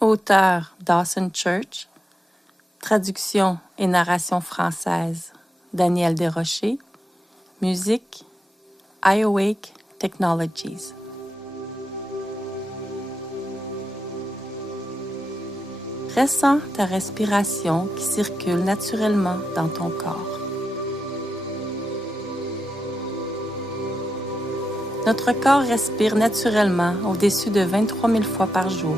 Auteur Dawson Church. Traduction et narration française Daniel Desrochers. Musique iAwake Technologies. Ressens ta respiration qui circule naturellement dans ton corps. Notre corps respire naturellement au-dessus de 23 000 fois par jour.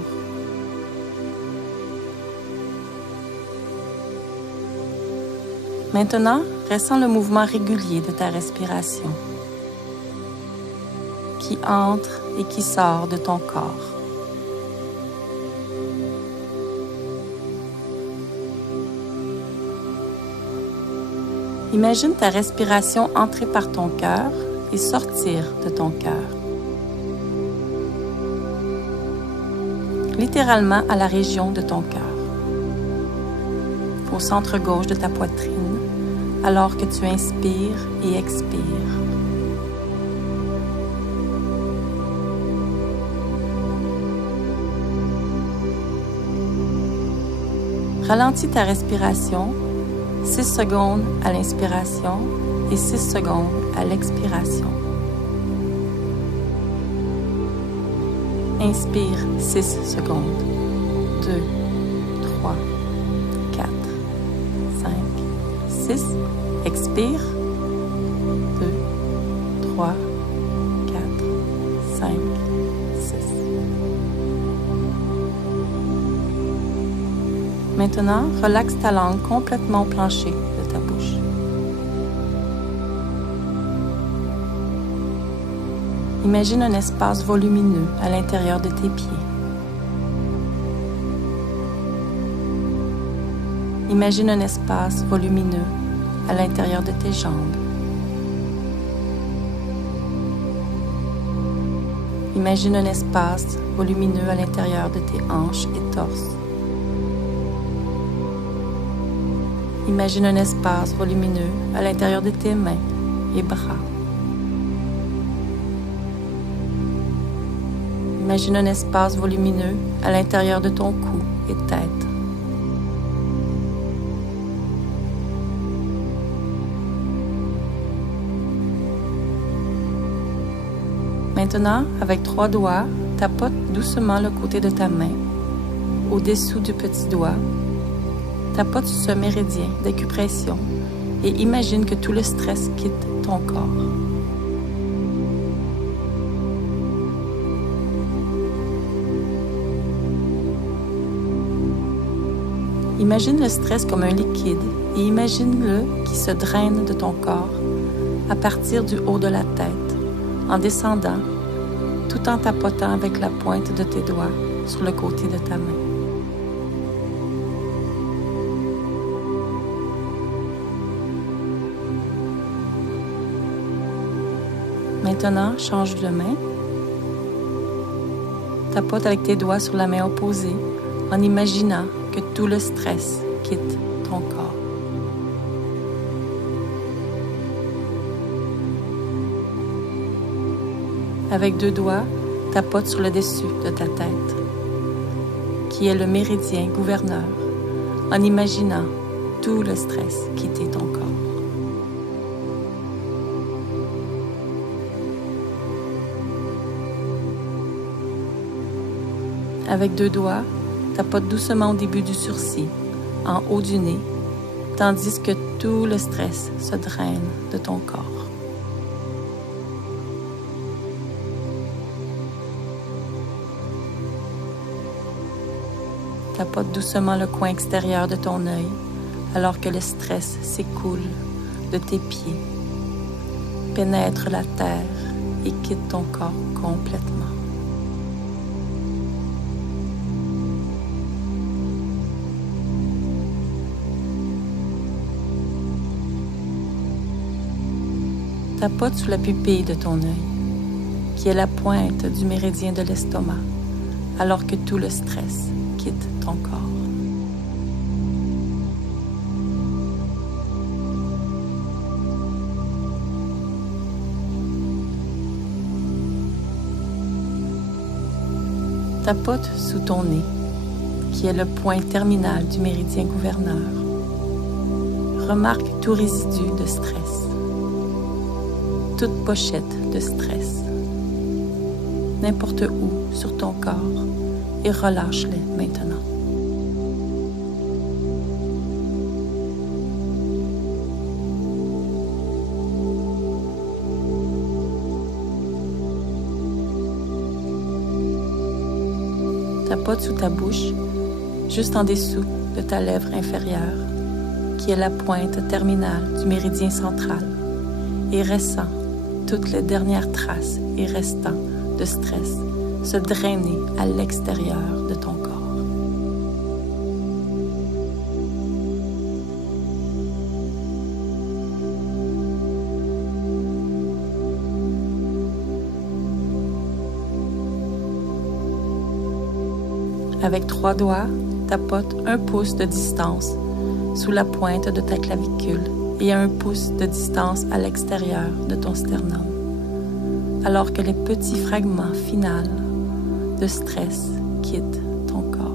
Maintenant, ressens le mouvement régulier de ta respiration qui entre et qui sort de ton corps. Imagine ta respiration entrer par ton cœur et sortir de ton cœur. Littéralement à la région de ton cœur, au centre gauche de ta poitrine, alors que tu inspires et expires. Ralentis ta respiration 6 secondes à l'inspiration et 6 secondes à l'expiration. Inspire 6 secondes. 2, 3, 4, 5, 6. Expire. 2, 3, 4, 5, 6. Maintenant, relaxe ta langue complètement au plancher de ta bouche. Imagine un espace volumineux à l'intérieur de tes pieds. Imagine un espace volumineux à l'intérieur de tes jambes. Imagine un espace volumineux à l'intérieur de tes hanches et torse. Imagine un espace volumineux à l'intérieur de tes mains et bras. Imagine un espace volumineux à l'intérieur de ton cou et tête. Maintenant, avec 3 doigts, tapote doucement le côté de ta main, au-dessous du petit doigt. Tapote sur ce méridien d'acupression et imagine que tout le stress quitte ton corps. Imagine le stress comme un liquide et imagine-le qui se draine de ton corps à partir du haut de la tête, en descendant, tout en tapotant avec la pointe de tes doigts sur le côté de ta main. Maintenant, change de main. Tapote avec tes doigts sur la main opposée en imaginant que tout le stress quitte ton corps. Avec 2 doigts, tapote sur le dessus de ta tête, qui est le méridien gouverneur, en imaginant tout le stress quitter ton corps. Avec 2 doigts, tapote doucement au début du sourcil, en haut du nez, tandis que tout le stress se draine de ton corps. Tapote doucement le coin extérieur de ton œil, alors que le stress s'écoule de tes pieds, pénètre la terre et quitte ton corps complètement. Tapote sous la pupille de ton œil, qui est la pointe du méridien de l'estomac, alors que tout le stress quitte ton corps. Tapote sous ton nez, qui est le point terminal du méridien gouverneur. Remarque tout résidu de stress, toute pochette de stress, n'importe où sur ton corps, et relâche-les maintenant. Tapote sous ta bouche, juste en dessous de ta lèvre inférieure, qui est la pointe terminale du méridien central, et ressens toutes les dernières traces et restants de stress se drainer à l'extérieur de ton corps. Avec 3 doigts, tapote 1 pouce de distance sous la pointe de ta clavicule et 1 pouce de distance à l'extérieur de ton sternum, alors que les petits fragments finals de stress quittent ton corps.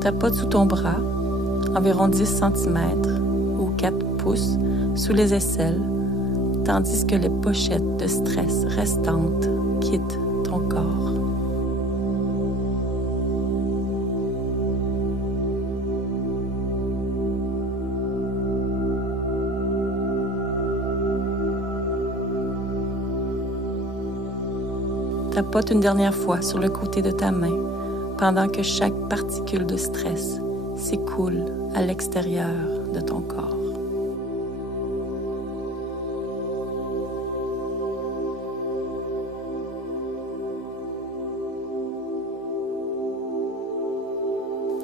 Tapote sous ton bras, environ 10 cm ou 4 pouces sous les aisselles, tandis que les pochettes de stress restantes quittent ton corps. Tapote une dernière fois sur le côté de ta main pendant que chaque particule de stress s'écoule à l'extérieur de ton corps.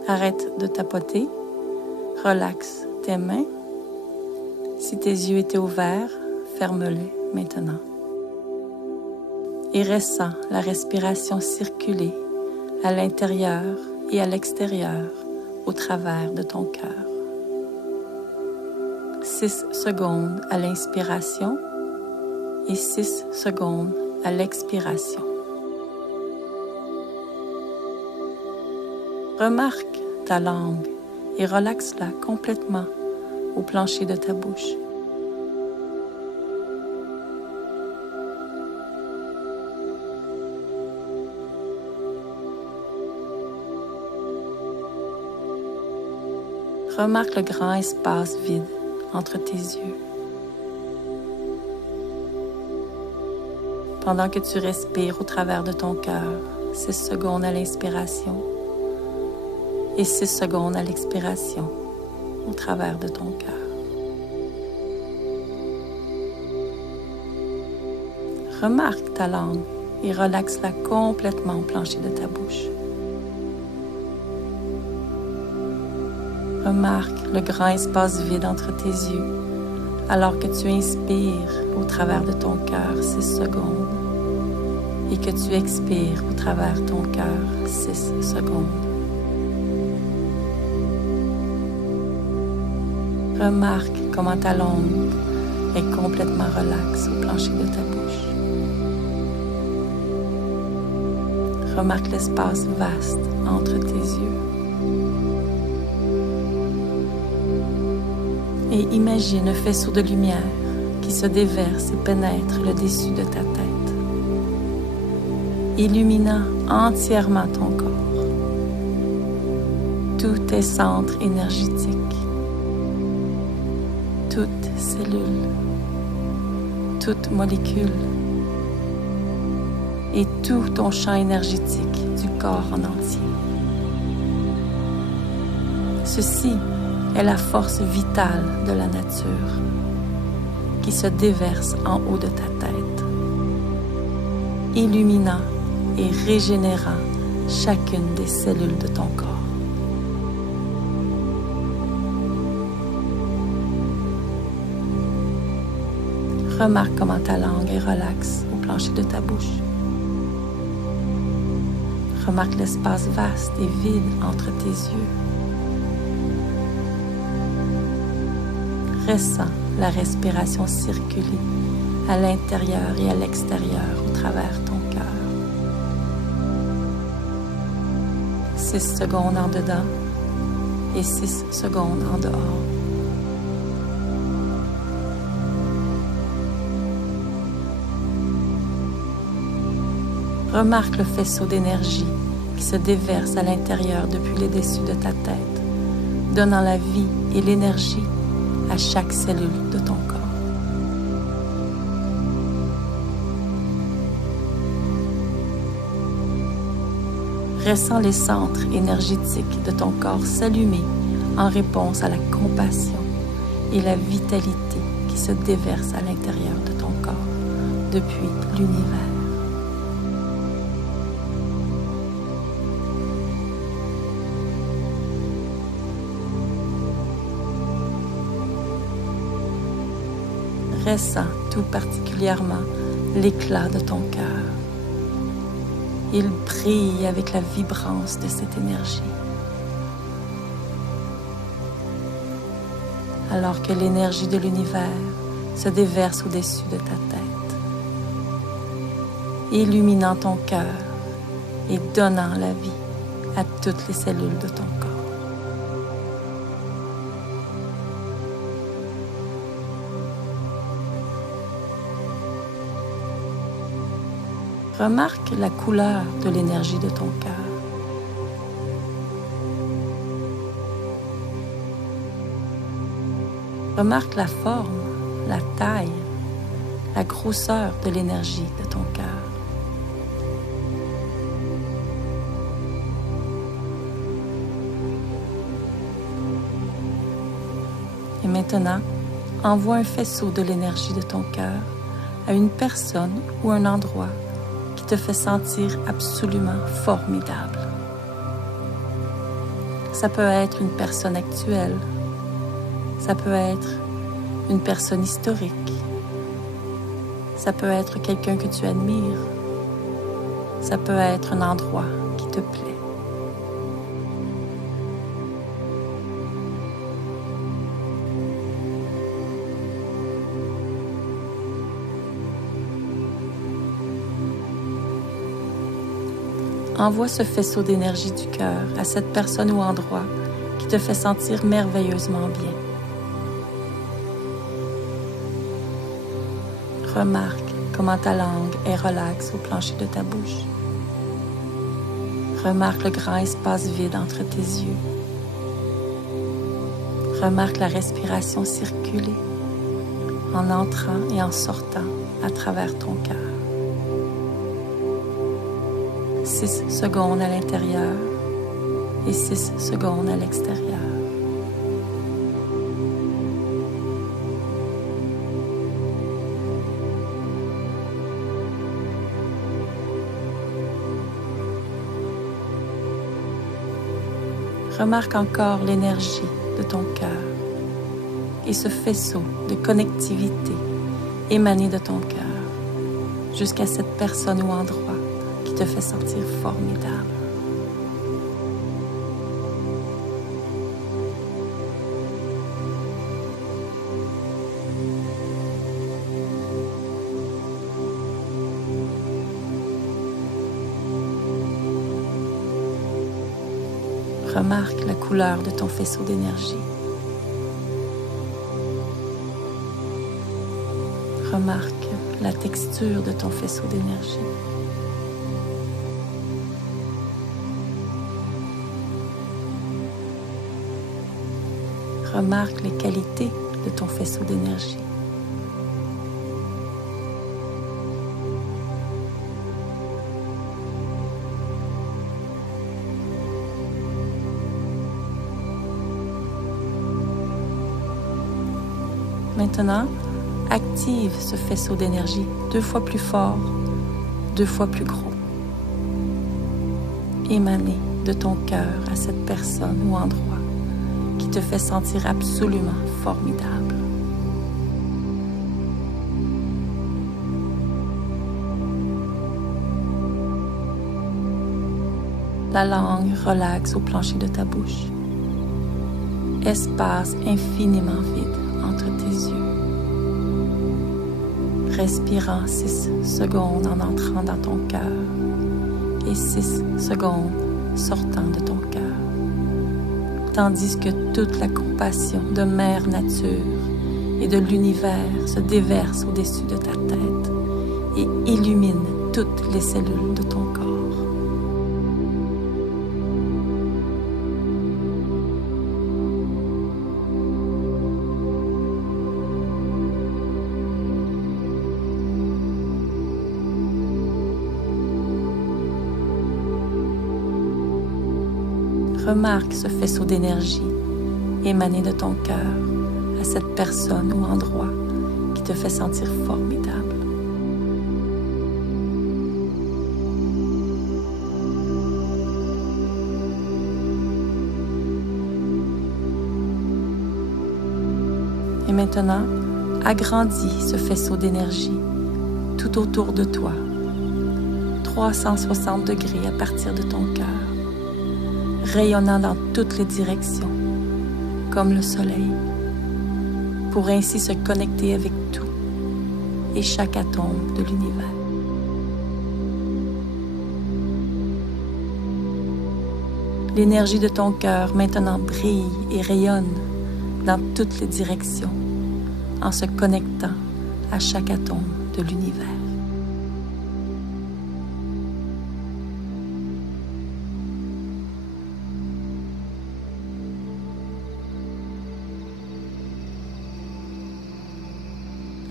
Arrête de tapoter, relaxe tes mains. Si tes yeux étaient ouverts, ferme-les maintenant. Et ressens la respiration circuler à l'intérieur et à l'extérieur au travers de ton cœur. 6 secondes à l'inspiration et 6 secondes à l'expiration. Remarque ta langue et relaxe-la complètement au plancher de ta bouche. Remarque le grand espace vide entre tes yeux. Pendant que tu respires au travers de ton cœur, 6 secondes à l'inspiration et 6 secondes à l'expiration au travers de ton cœur. Remarque ta langue et relaxe-la complètement au plancher de ta bouche. Remarque le grand espace vide entre tes yeux alors que tu inspires au travers de ton cœur 6 secondes et que tu expires au travers de ton cœur 6 secondes. Remarque comment ta langue est complètement relaxe au plancher de ta bouche. Remarque l'espace vaste entre tes yeux. Et imagine un faisceau de lumière qui se déverse et pénètre le dessus de ta tête, illuminant entièrement ton corps, tous tes centres énergétiques, toute cellule, toute molécule et tout ton champ énergétique du corps en entier. Ceci est la force vitale de la nature qui se déverse en haut de ta tête, illuminant et régénérant chacune des cellules de ton corps. Remarque comment ta langue est relaxe au plancher de ta bouche. Remarque l'espace vaste et vide entre tes yeux. Ressens la respiration circuler à l'intérieur et à l'extérieur au travers ton cœur. 6 secondes en dedans et 6 secondes en dehors. Remarque le faisceau d'énergie qui se déverse à l'intérieur depuis les dessus de ta tête, donnant la vie et l'énergie à chaque cellule de ton corps. Ressens les centres énergétiques de ton corps s'allumer en réponse à la compassion et la vitalité qui se déverse à l'intérieur de ton corps depuis l'univers. Ressens tout particulièrement l'éclat de ton cœur. Il brille avec la vibrance de cette énergie. Alors que l'énergie de l'univers se déverse au-dessus de ta tête, illuminant ton cœur et donnant la vie à toutes les cellules de ton corps. Remarque la couleur de l'énergie de ton cœur. Remarque la forme, la taille, la grosseur de l'énergie de ton cœur. Et maintenant, envoie un faisceau de l'énergie de ton cœur à une personne ou un endroit qui te fait sentir absolument formidable. Ça peut être une personne actuelle, ça peut être une personne historique, ça peut être quelqu'un que tu admires, ça peut être un endroit qui te plaît. Envoie ce faisceau d'énergie du cœur à cette personne ou endroit qui te fait sentir merveilleusement bien. Remarque comment ta langue est relaxe au plancher de ta bouche. Remarque le grand espace vide entre tes yeux. Remarque la respiration circuler en entrant et en sortant à travers ton cœur. 6 secondes à l'intérieur et 6 secondes à l'extérieur. Remarque encore l'énergie de ton cœur et ce faisceau de connectivité émané de ton cœur jusqu'à cette personne ou endroit qui te fait sentir formidable. Remarque la couleur de ton faisceau d'énergie. Remarque la texture de ton faisceau d'énergie. Remarque les qualités de ton faisceau d'énergie. Maintenant, active ce faisceau d'énergie 2 fois plus fort, 2 fois plus gros. Émané de ton cœur à cette personne ou endroit qui te fait sentir absolument formidable. La langue relaxe au plancher de ta bouche. Espace infiniment vide entre tes yeux. Respirant 6 secondes en entrant dans ton cœur et 6 secondes sortant de ton cœur. Tandis que toute la compassion de Mère Nature et de l'univers se déverse au-dessus de ta tête et illumine toutes les cellules de ton corps. Remarque ce faisceau d'énergie émané de ton cœur à cette personne ou endroit qui te fait sentir formidable. Et maintenant, agrandis ce faisceau d'énergie tout autour de toi, 360 degrés à partir de ton cœur, rayonnant dans toutes les directions, comme le soleil, pour ainsi se connecter avec tout et chaque atome de l'univers. L'énergie de ton cœur maintenant brille et rayonne dans toutes les directions, en se connectant à chaque atome de l'univers.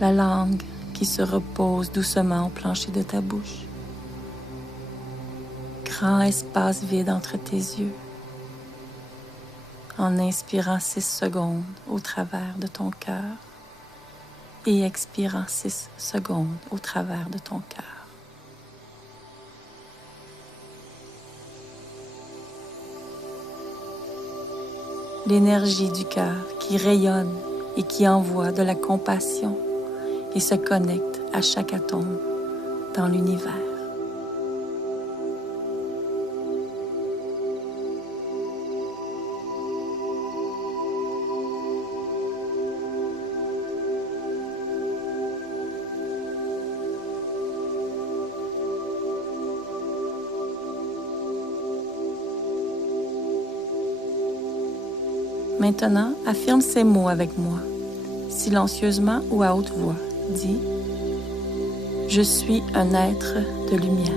La langue qui se repose doucement au plancher de ta bouche. Grand espace vide entre tes yeux. En inspirant 6 secondes au travers de ton cœur et expirant 6 secondes au travers de ton cœur. L'énergie du cœur qui rayonne et qui envoie de la compassion et se connecte à chaque atome dans l'univers. Maintenant, affirme ces mots avec moi, silencieusement ou à haute voix. Dis, je suis un être de lumière.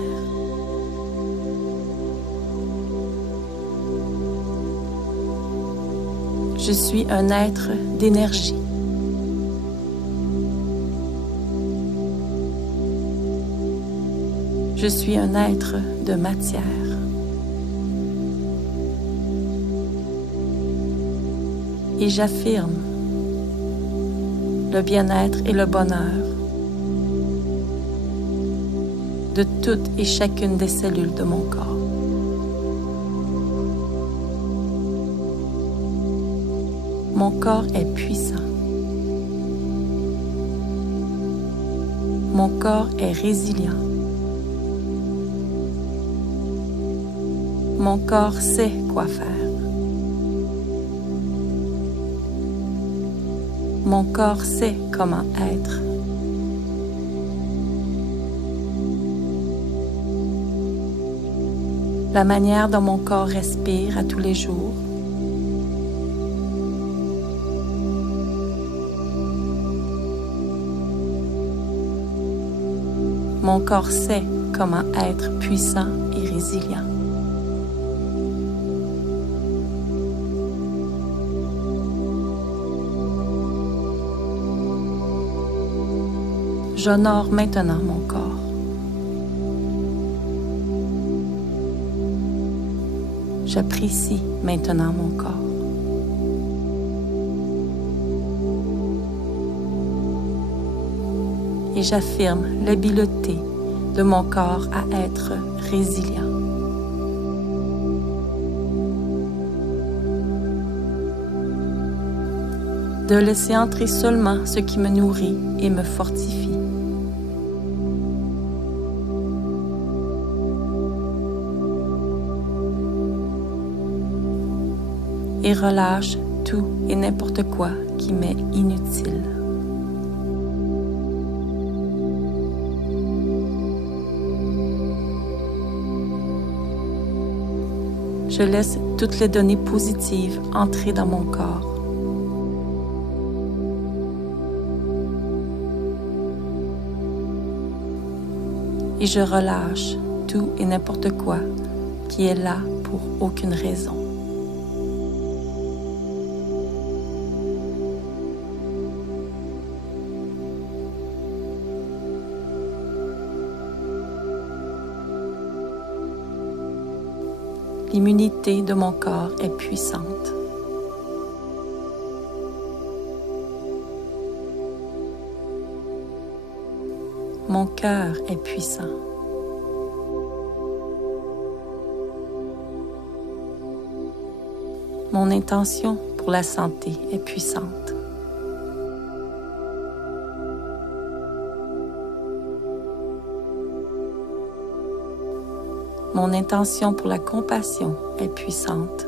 Je suis un être d'énergie. Je suis un être de matière. Et j'affirme le bien-être et le bonheur de toutes et chacune des cellules de mon corps. Mon corps est puissant. Mon corps est résilient. Mon corps sait quoi faire. Mon corps sait comment être. La manière dont mon corps respire à tous les jours. Mon corps sait comment être puissant et résilient. J'honore maintenant mon corps. J'apprécie maintenant mon corps. Et j'affirme l'habileté de mon corps à être résilient. De laisser entrer seulement ce qui me nourrit et me fortifie. et relâche tout et n'importe quoi qui m'est inutile. Je laisse toutes les données positives entrer dans mon corps. Et je relâche tout et n'importe quoi qui est là pour aucune raison. L'immunité de mon corps est puissante. Mon cœur est puissant. Mon intention pour la santé est puissante. Mon intention pour la compassion est puissante.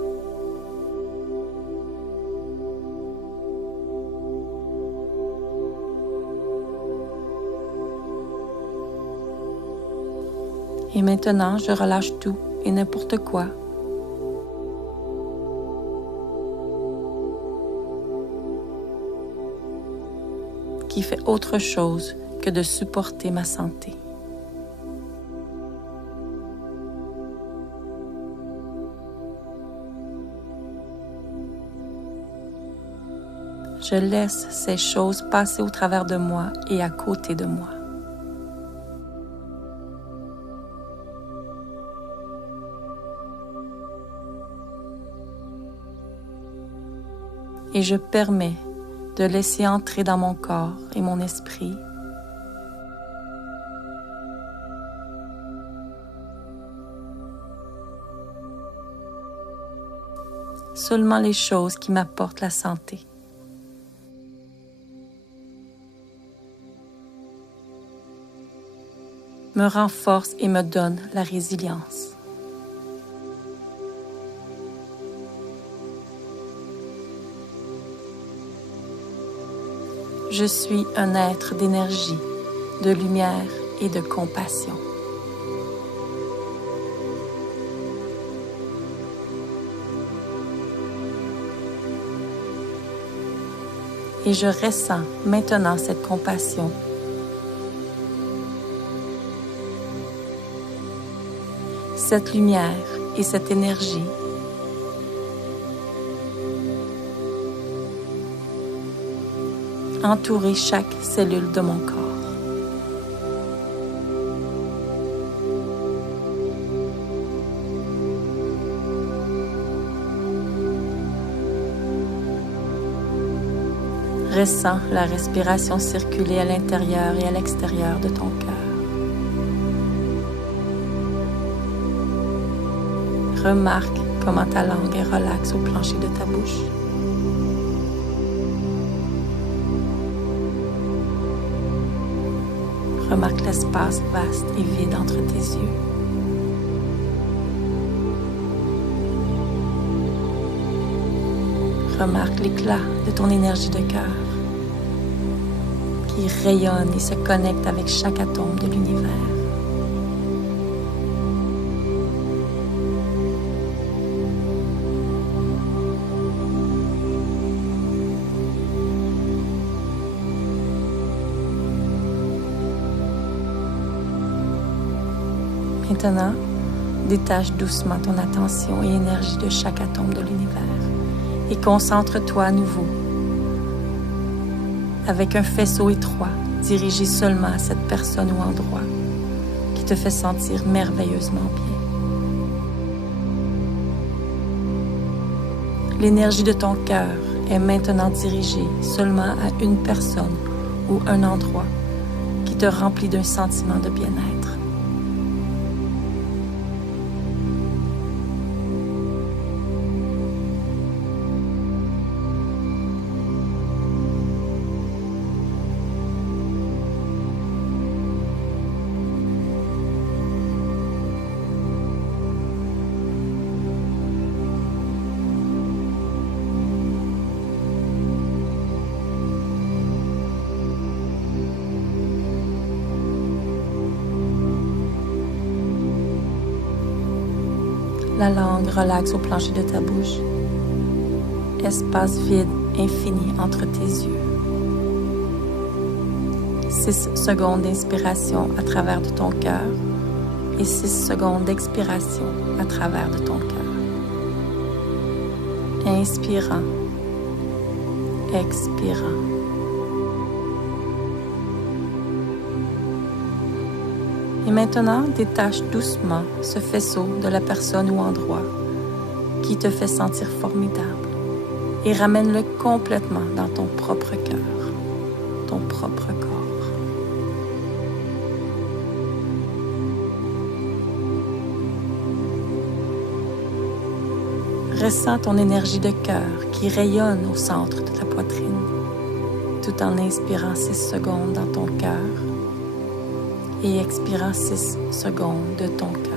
Et maintenant, je relâche tout et n'importe quoi. Qui fait autre chose que de supporter ma santé. Je laisse ces choses passer au travers de moi et à côté de moi. Et je permets de laisser entrer dans mon corps et mon esprit seulement les choses qui m'apportent la santé. Me renforcent et me donnent la résilience. Je suis un être d'énergie, de lumière et de compassion. Et je ressens maintenant cette compassion. Cette lumière et cette énergie entourer chaque cellule de mon corps. Ressens la respiration circuler à l'intérieur et à l'extérieur de ton cœur. Remarque comment ta langue est relaxe au plancher de ta bouche. Remarque l'espace vaste et vide entre tes yeux. Remarque l'éclat de ton énergie de cœur qui rayonne et se connecte avec chaque atome de l'univers. Maintenant, détache doucement ton attention et énergie de chaque atome de l'univers et concentre-toi à nouveau avec un faisceau étroit dirigé seulement à cette personne ou endroit qui te fait sentir merveilleusement bien. L'énergie de ton cœur est maintenant dirigée seulement à une personne ou un endroit qui te remplit d'un sentiment de bien-être. La langue relaxe au plancher de ta bouche. Espace vide infini entre tes yeux. 6 secondes d'inspiration à travers de ton cœur et 6 secondes d'expiration à travers de ton cœur. Inspirant, expirant. Et maintenant, détache doucement ce faisceau de la personne ou endroit qui te fait sentir formidable et ramène-le complètement dans ton propre cœur, ton propre corps. Ressens ton énergie de cœur qui rayonne au centre de ta poitrine, tout en inspirant 6 secondes dans ton cœur et expirant 6 secondes de ton cœur.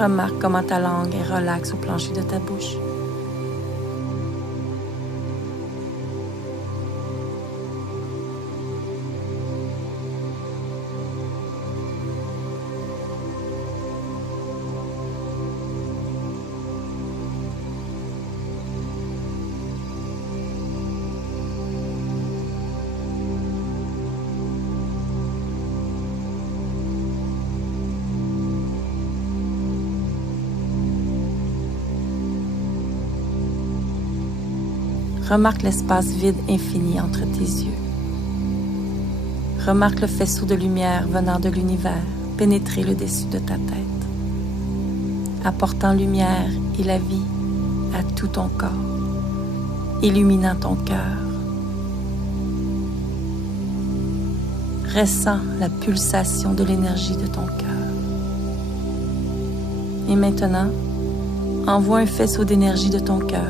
Remarque comment ta langue est relaxe au plancher de ta bouche. Remarque l'espace vide infini entre tes yeux. Remarque le faisceau de lumière venant de l'univers pénétrer le dessus de ta tête, apportant lumière et la vie à tout ton corps, illuminant ton cœur. Ressens la pulsation de l'énergie de ton cœur. Et maintenant, envoie un faisceau d'énergie de ton cœur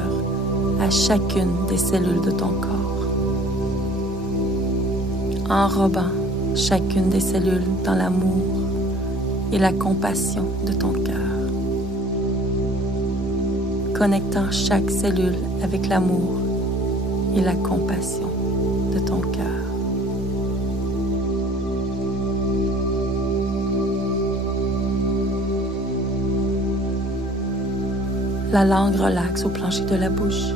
à chacune des cellules de ton corps, enrobant chacune des cellules dans l'amour et la compassion de ton cœur, connectant chaque cellule avec l'amour et la compassion de ton cœur. La langue relaxe au plancher de la bouche.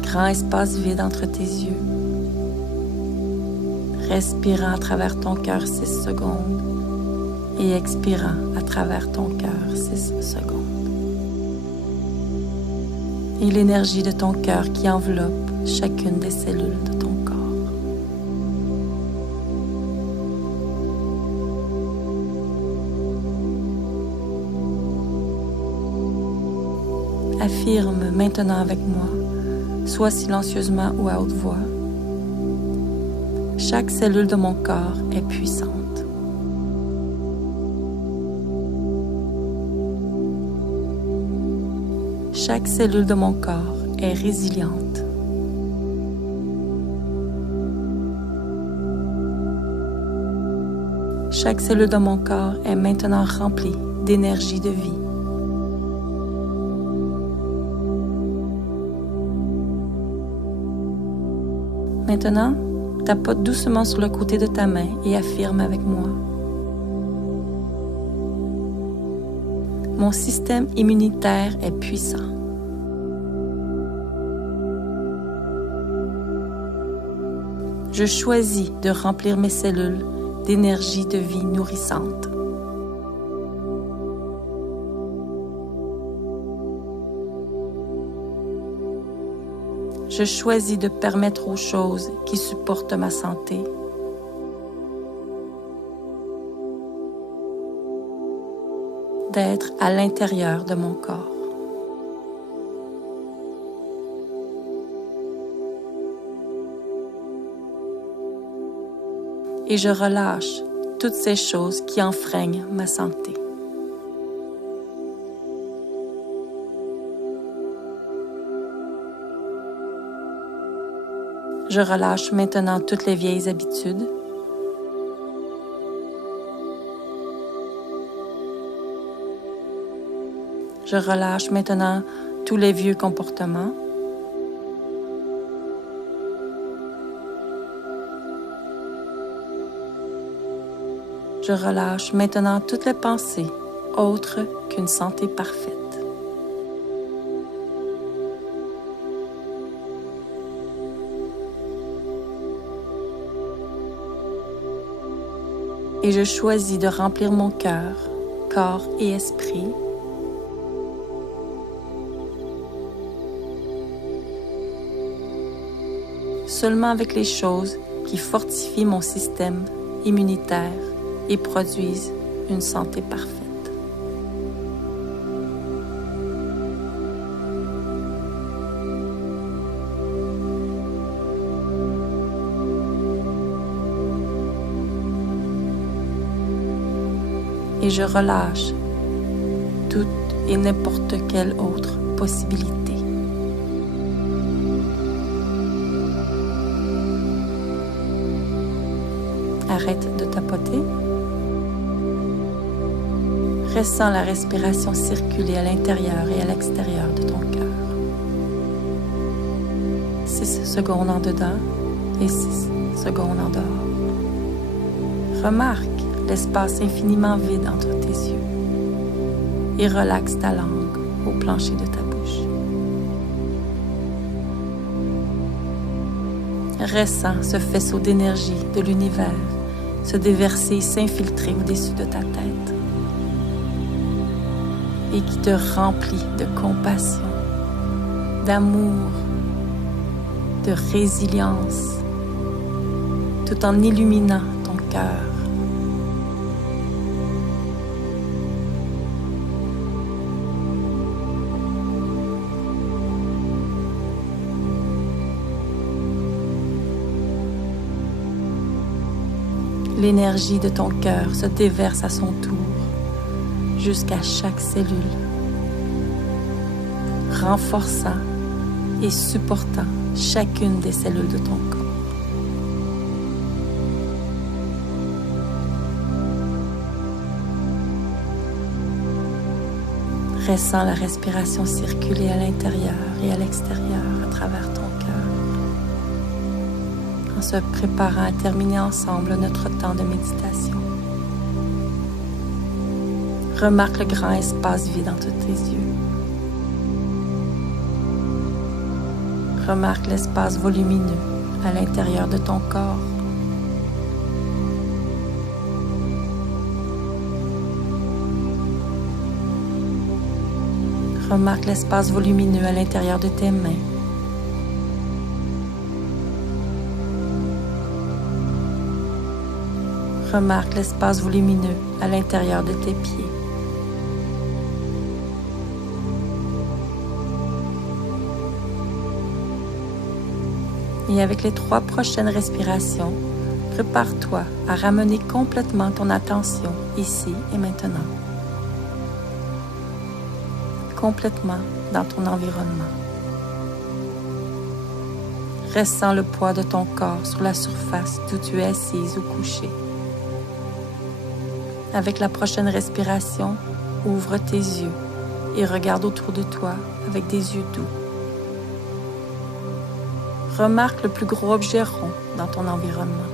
Grand espace vide entre tes yeux. Respirant à travers ton cœur 6 secondes et expirant à travers ton cœur 6 secondes. Et l'énergie de ton cœur qui enveloppe chacune des cellules de ton corps. Affirme maintenant avec moi, soit silencieusement ou à haute voix. Chaque cellule de mon corps est puissante. Chaque cellule de mon corps est résiliente. Chaque cellule de mon corps est maintenant remplie d'énergie de vie. Maintenant, tapote doucement sur le côté de ta main et affirme avec moi. Mon système immunitaire est puissant. Je choisis de remplir mes cellules d'énergie de vie nourrissante. Je choisis de permettre aux choses qui supportent ma santé d'être à l'intérieur de mon corps. Et je relâche toutes ces choses qui enfreignent ma santé. Je relâche maintenant toutes les vieilles habitudes. Je relâche maintenant tous les vieux comportements. Je relâche maintenant toutes les pensées autres qu'une santé parfaite. Et je choisis de remplir mon cœur, corps et esprit seulement avec les choses qui fortifient mon système immunitaire et produisent une santé parfaite. Et je relâche toute et n'importe quelle autre possibilité. Arrête de tapoter. Ressens la respiration circuler à l'intérieur et à l'extérieur de ton cœur. 6 secondes en dedans et 6 secondes en dehors. Remarque l'espace infiniment vide entre tes yeux et relaxe ta langue au plancher de ta bouche. Ressens ce faisceau d'énergie de l'univers se déverser et s'infiltrer au-dessus de ta tête et qui te remplit de compassion, d'amour, de résilience, tout en illuminant ton cœur. L'énergie de ton cœur se déverse à son tour jusqu'à chaque cellule, renforçant et supportant chacune des cellules de ton corps. Ressens la respiration circuler à l'intérieur et à l'extérieur à travers ton cœur. En se préparant à terminer ensemble notre temps de méditation. Remarque le grand espace vide entre tes yeux. Remarque l'espace volumineux à l'intérieur de ton corps. Remarque l'espace volumineux à l'intérieur de tes mains. Remarque l'espace volumineux à l'intérieur de tes pieds. Et avec les 3 prochaines respirations, prépare-toi à ramener complètement ton attention ici et maintenant. Complètement dans ton environnement. Ressens le poids de ton corps sur la surface d'où tu es assise ou couché. Avec la prochaine respiration, ouvre tes yeux et regarde autour de toi avec des yeux doux. Remarque le plus gros objet rond dans ton environnement.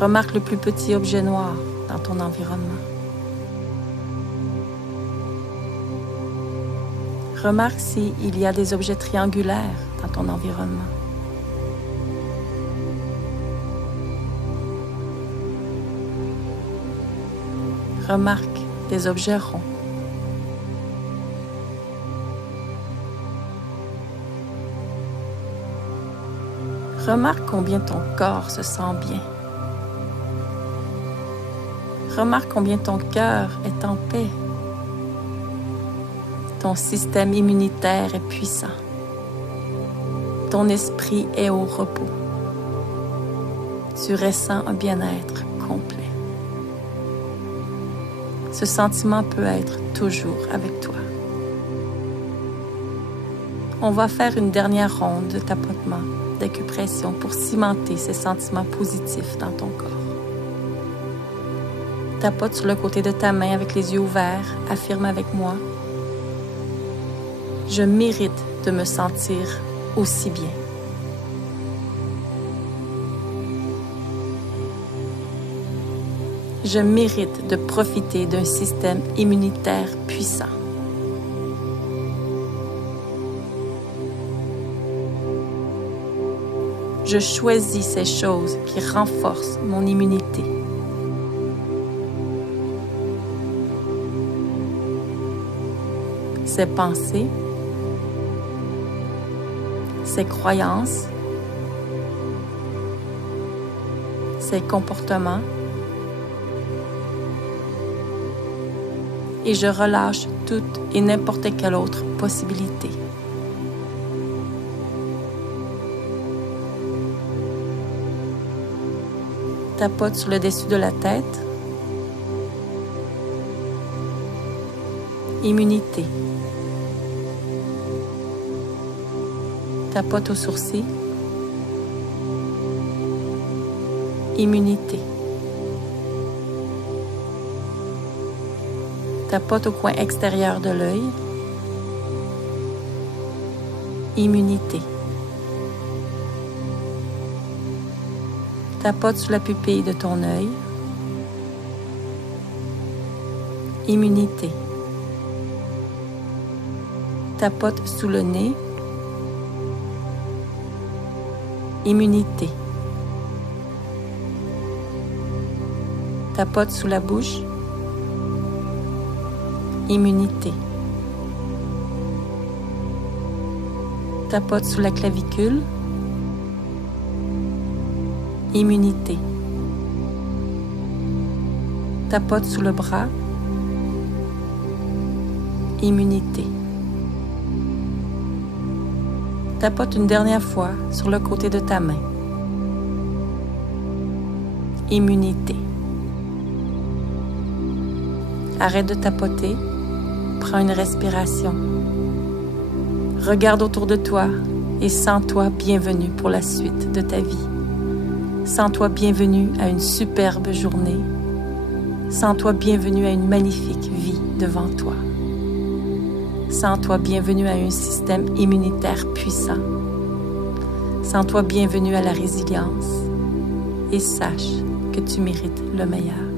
Remarque le plus petit objet noir dans ton environnement. Remarque s'il y a des objets triangulaires dans ton environnement. Remarque des objets ronds. Remarque combien ton corps se sent bien. Remarque combien ton cœur est en paix. Ton système immunitaire est puissant. Ton esprit est au repos. Tu ressens un bien-être complet. Ce sentiment peut être toujours avec toi. On va faire une dernière ronde de tapotement, d'acupression pour cimenter ces sentiments positifs dans ton corps. Tapote sur le côté de ta main avec les yeux ouverts, affirme avec moi. Je mérite de me sentir aussi bien. Je mérite de profiter d'un système immunitaire puissant. Je choisis ces choses qui renforcent mon immunité. Ces pensées, ces croyances, ces comportements, et je relâche toute et n'importe quelle autre possibilité. Tapote sur le dessus de la tête. Immunité. Tapote aux sourcils. Immunité. Tapote au coin extérieur de l'œil. Immunité. Tapote sous la pupille de ton œil. Immunité. Tapote sous le nez. Immunité. Tapote sous la bouche. Immunité. Tapote sous la clavicule. Immunité. Tapote sous le bras. Immunité. Tapote une dernière fois sur le côté de ta main. Immunité. Arrête de tapoter. Prends une respiration. Regarde autour de toi et sens-toi bienvenue pour la suite de ta vie. Sens-toi bienvenue à une superbe journée. Sens-toi bienvenue à une magnifique vie devant toi. Sens-toi bienvenue à un système immunitaire puissant. Sens-toi bienvenue à la résilience et sache que tu mérites le meilleur.